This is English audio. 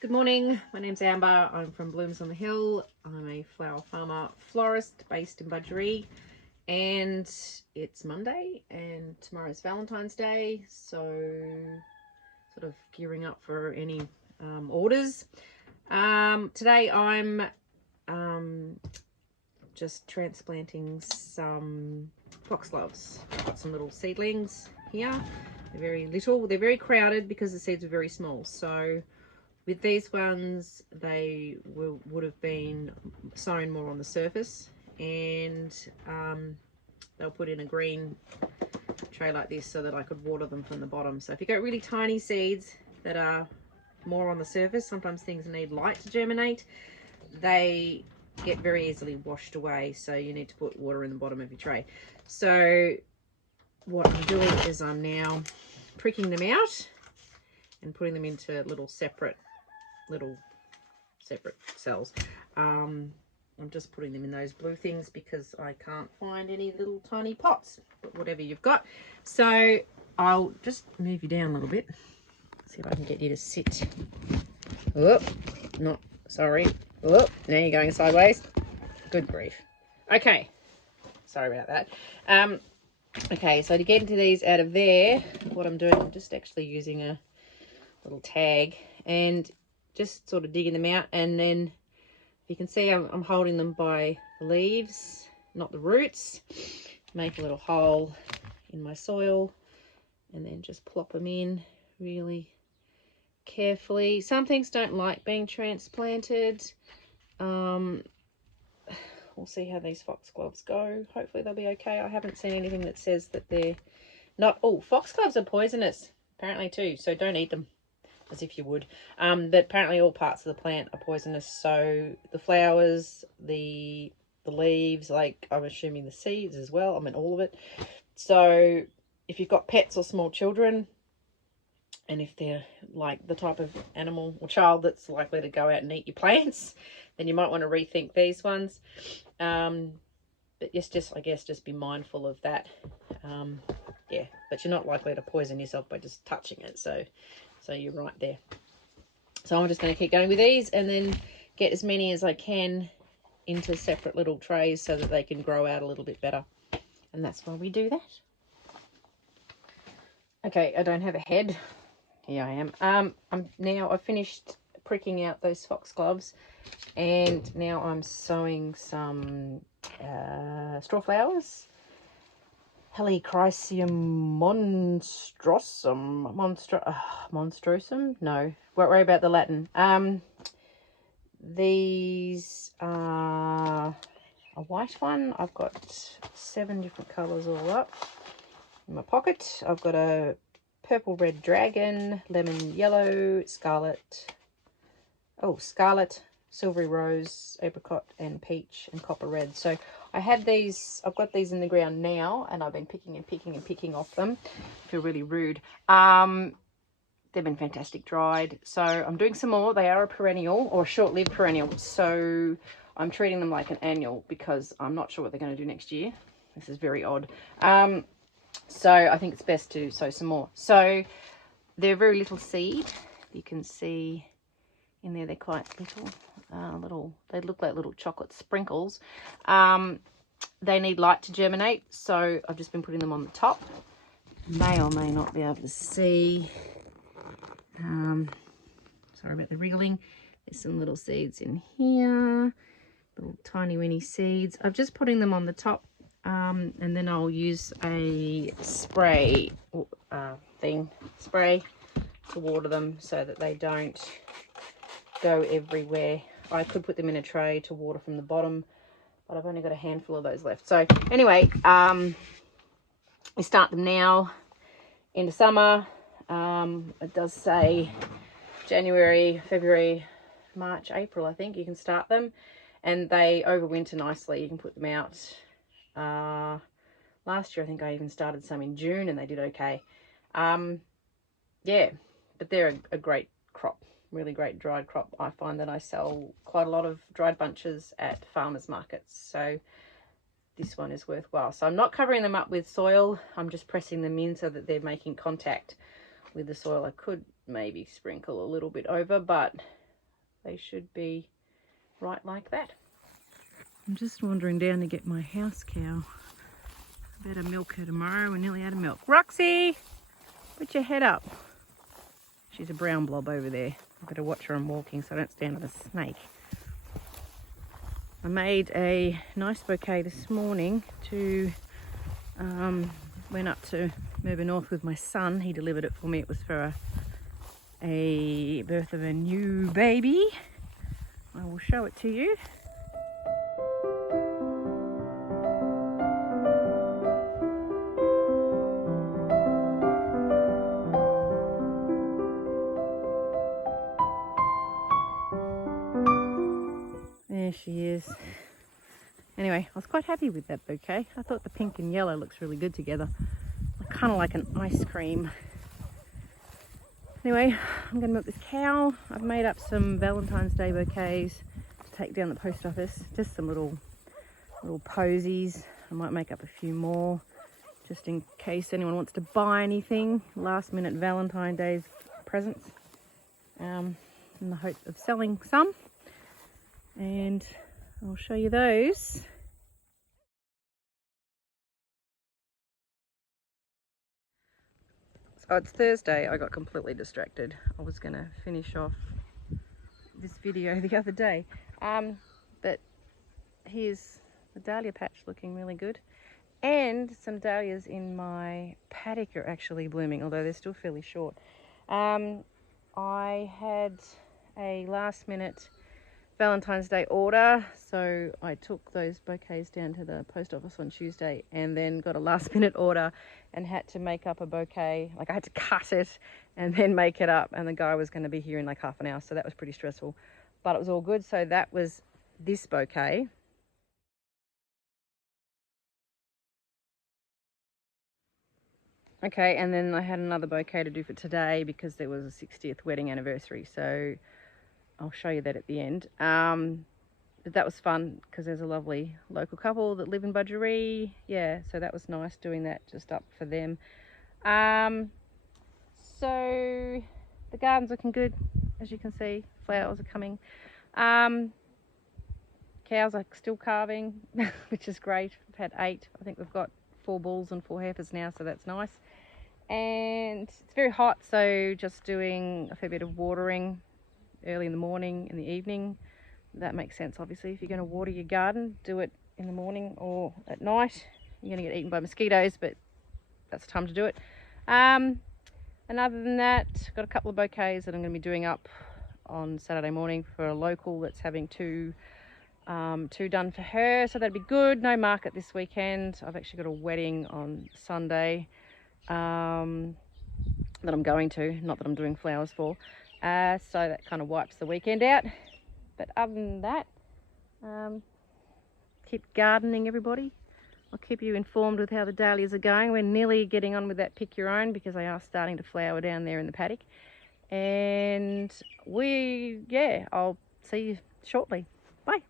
Good morning, my name's Amber. I'm from Blooms on the Hill. I'm a flower farmer florist based in Budgeree, and it's Monday and tomorrow's Valentine's Day, so sort of gearing up for any orders. Today I'm just transplanting some foxgloves. I've got some little seedlings here. They're very little, they're very crowded because the seeds are very small, so with these ones, they would have been sown more on the surface, and they'll put in a green tray like this so that I could water them from the bottom. So if you got really tiny seeds that are more on the surface, sometimes things need light to germinate, they get very easily washed away, so you need to put water in the bottom of your tray. So what I'm doing is I'm now pricking them out and putting them into little separate cells. I'm just putting them in those blue things because I can't find any little tiny pots, but whatever you've got. So I'll just move you down a little bit, see if I can get you to sit. Oh, not sorry. Oh, now you're going sideways. Good grief. Okay, sorry about that. Okay, so to get into these out of there, what I'm doing, I'm just actually using a little tag and just sort of digging them out, and then you can see I'm holding them by the leaves, not the roots. Make a little hole in my soil and then just plop them in really carefully. Some things don't like being transplanted. We'll see how these foxgloves go. Hopefully they'll be okay. I haven't seen anything that says that they're not. Oh, foxgloves are poisonous apparently too, so don't eat them. As if you would. But apparently all parts of the plant are poisonous. So the flowers, the leaves, like I'm assuming the seeds as well. I mean all of it. So if you've got pets or small children, and if they're like the type of animal or child that's likely to go out and eat your plants, then you might want to rethink these ones. But yes, I guess just be mindful of that. Yeah, but you're not likely to poison yourself by just touching it. So you're right there. So I'm just going to keep going with these and then get as many as I can into separate little trays so that they can grow out a little bit better. And that's why we do that. Okay, I don't have a head. Here I am. I've finished pricking out those foxgloves, and now I'm sowing some strawflowers. Helichrysum monstrosum. No, worry about the Latin. These are a white one. I've got 7 different colours all up in my pocket. I've got a purple red dragon, lemon yellow, scarlet, silvery rose, apricot, and peach, and copper red. So I've got these in the ground now, and I've been picking off them. I feel really rude. They've been fantastic dried. So I'm doing some more. They are a perennial, or a short-lived perennial. So I'm treating them like an annual because I'm not sure what they're going to do next year. This is very odd. So I think it's best to sow some more. So they're very little seed. You can see in there they're quite little. They look like little chocolate sprinkles. They need light to germinate, so I've just been putting them on the top. May or may not be able to see. Sorry about the wriggling. There's some little seeds in here, little tiny weeny seeds. I'm just putting them on the top, and then I'll use a spray to water them so that they don't go everywhere. I could put them in a tray to water from the bottom, but I've only got a handful of those left. So anyway, we start them now into summer. It does say January, February, March, April, I think you can start them, and they overwinter nicely. You can put them out. Last year I think I even started some in June and they did okay. Yeah, but they're a great crop, really great dried crop. I find that I sell quite a lot of dried bunches at farmers markets, so this one is worthwhile. So I'm not covering them up with soil, I'm just pressing them in so that they're making contact with the soil. I could maybe sprinkle a little bit over, but they should be right like that. I'm just wandering down to get my house cow. I better milk her tomorrow. We're nearly out of milk. Roxy, put your head up. She's a brown blob over there. I better watch her I'm walking so I don't stand on a snake. I made a nice bouquet this morning to, went up to Merber North with my son. He delivered it for me. It was for a birth of a new baby. I will show it to you. There she is. Anyway, I was quite happy with that bouquet. I thought the pink and yellow looks really good together. Kind of like an ice cream. Anyway, I'm going to milk this cow. I've made up some Valentine's Day bouquets to take down the post office. Just some little posies. I might make up a few more just in case anyone wants to buy anything. Last minute Valentine's Day presents. In the hope of selling some. And I'll show you those. So it's Thursday. I got completely distracted. I was going to finish off this video the other day. But here's the dahlia patch looking really good. And some dahlias in my paddock are actually blooming, although they're still fairly short. I had a last minute Valentine's Day order, so I took those bouquets down to the post office on Tuesday and then got a last minute order and had to make up a bouquet. Like I had to cut it and then make it up, and the guy was going to be here in like half an hour, so that was pretty stressful, but it was all good. So that was this bouquet. Okay, and then I had another bouquet to do for today because there was a 60th wedding anniversary, so I'll show you that at the end. But that was fun because there's a lovely local couple that live in Budgeree. Yeah, so that was nice doing that just up for them. So the garden's looking good, as you can see. Flowers are coming. Cows are still calving, which is great. We've had 8. I think we've got 4 bulls and 4 heifers now, so that's nice. And it's very hot, so just doing a fair bit of watering early in the morning, in the evening. That makes sense, obviously. If you're going to water your garden, do it in the morning or at night. You're going to get eaten by mosquitoes, but that's the time to do it. And other than that, I've got a couple of bouquets that I'm going to be doing up on Saturday morning for a local that's having 2 done for her, so that'd be good. No market this weekend. I've actually got a wedding on Sunday that I'm going to, not that I'm doing flowers for. So that kind of wipes the weekend out. But other than that, keep gardening, everybody. I'll keep you informed with how the dahlias are going. We're nearly getting on with that pick your own because they are starting to flower down there in the paddock. And I'll see you shortly. Bye.